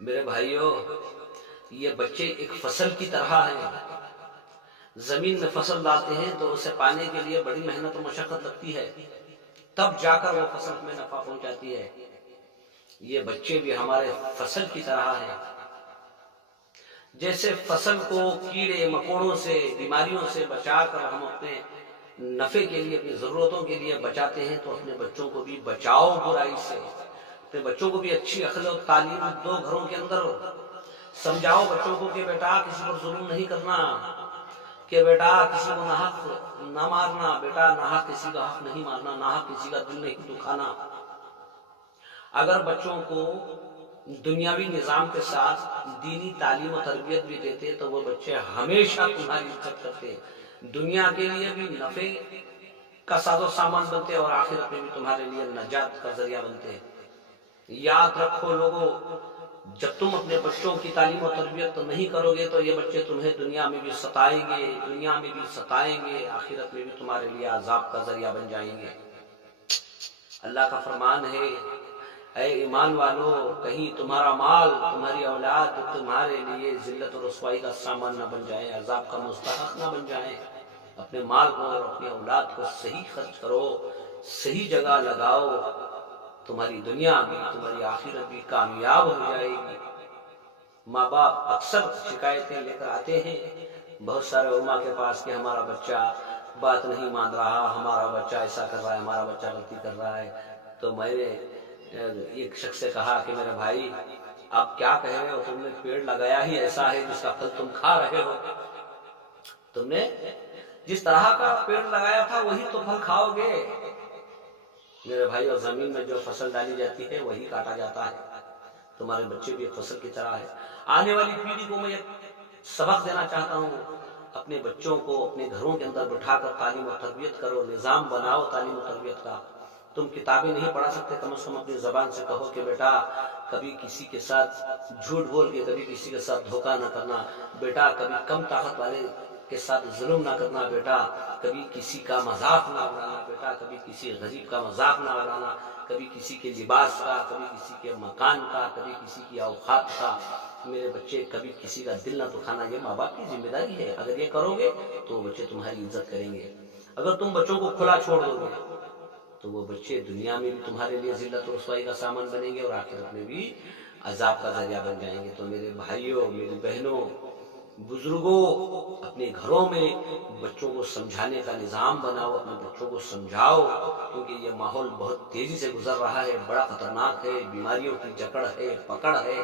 میرے بھائیوں، یہ بچے ایک فصل کی طرح ہیں۔ زمین میں فصل ڈالتے ہیں تو اسے پانے کے لیے بڑی محنت و مشقت لگتی ہے، تب جا کر وہ فصل میں نفع پہنچاتی ہے۔ یہ بچے بھی ہمارے فصل کی طرح ہیں۔ جیسے فصل کو کیڑے مکوڑوں سے، بیماریوں سے بچا کر ہم اپنے نفع کے لیے، اپنی ضرورتوں کے لیے بچاتے ہیں، تو اپنے بچوں کو بھی بچاؤ برائی سے۔ اپنے بچوں کو بھی اچھی عقل و تعلیم دو گھروں کے اندر۔ سمجھاؤ بچوں کو کہ بیٹا کسی پر ظلم نہیں کرنا، کہ بیٹا کسی کو ناحق نہ مارنا، بیٹا ناحق کسی کا حق نہیں مارنا، ناحق کسی کا دل نہیں دکھانا۔ اگر بچوں کو دنیاوی نظام کے ساتھ دینی تعلیم و تربیت بھی دیتے تو وہ بچے ہمیشہ تمہاری عزت کرتے، دنیا کے لیے بھی نفع کا ساز و سامان بنتے اور آخرت میں بھی تمہارے لیے نجات کا ذریعہ بنتے۔ یاد رکھو لوگوں، جب تم اپنے بچوں کی تعلیم و تربیت نہیں کرو گے تو یہ بچے تمہیں دنیا میں بھی ستائیں گے، دنیا میں بھی ستائیں گے، آخرت میں بھی تمہارے لیے عذاب کا ذریعہ بن جائیں گے۔ اللہ کا فرمان ہے، اے ایمان والو، کہیں تمہارا مال، تمہاری اولاد تمہارے لیے ذلت و رسوائی کا سامان نہ بن جائے، عذاب کا مستحق نہ بن جائے۔ اپنے مال کو اور اپنی اولاد کو صحیح خرچ کرو، صحیح جگہ لگاؤ، تمہاری دنیا بھی تمہاری آخرت بھی کامیاب ہو جائے گی۔ ماں باپ اکثر شکایتیں لے کر آتے ہیں بہت سارے علماء کے پاس کہ ہمارا بچہ بات نہیں مان رہا، ہمارا بچہ ایسا کر رہا ہے، ہمارا بچہ غلطی کر رہا ہے۔ تو میں نے ایک شخص سے کہا کہ میرے بھائی آپ کیا کہہ رہے ہو، تم نے پیڑ لگایا ہی ایسا ہے جس کا پھل تم کھا رہے ہو۔ تم نے جس طرح کا پیڑ لگایا تھا وہی تو پھل کھاؤ گے۔ میرے بھائی، اور زمین میں جو فصل ڈالی جاتی ہے وہی کاٹا جاتا ہے۔ تمہارے بچے بھی ایک فصل کی طرح ہے۔ آنے والی پیڑھی کو میں ایک سبق دینا چاہتا ہوں، اپنے بچوں کو اپنے گھروں کے اندر بٹھا کر تعلیم و تربیت کرو، نظام بناؤ تعلیم و تربیت کا۔ تم کتابیں نہیں پڑھا سکتے، کم از کم اپنی زبان سے کہو کہ بیٹا کبھی کسی کے ساتھ جھوٹ بول کے کبھی کسی کے ساتھ دھوکہ نہ کرنا، بیٹا کبھی کم طاقت والے کے ساتھ ظلم نہ کرنا، بیٹا کبھی کسی کا مذاق نہ اڑانا، بیٹا کبھی کسی غریب کا مذاق نہ اڑانا، کبھی کسی کے لباس کا، کبھی کسی کے مکان کا، کبھی کسی کی اوقات کا۔ میرے بچے کبھی کسی کا دل نہ دکھانا، یہ ماں باپ کی ذمہ داری ہے۔ اگر یہ کرو گے تو وہ بچے تمہاری عزت کریں گے۔ اگر تم بچوں کو کھلا چھوڑ دو گے تو وہ بچے دنیا میں بھی تمہارے لیے ذلت و رسوائی کا سامان بنیں گے اور آخرت میں بھی عذاب کا ذریعہ بن جائیں گے۔ تو میرے بھائیوں، میری بہنوں، بزرگوں، اپنے گھروں میں بچوں کو سمجھانے کا نظام بناؤ، اپنے بچوں کو سمجھاؤ، کیونکہ یہ ماحول بہت تیزی سے گزر رہا ہے، بڑا خطرناک ہے، بیماریوں کی جکڑ ہے، پکڑ ہے۔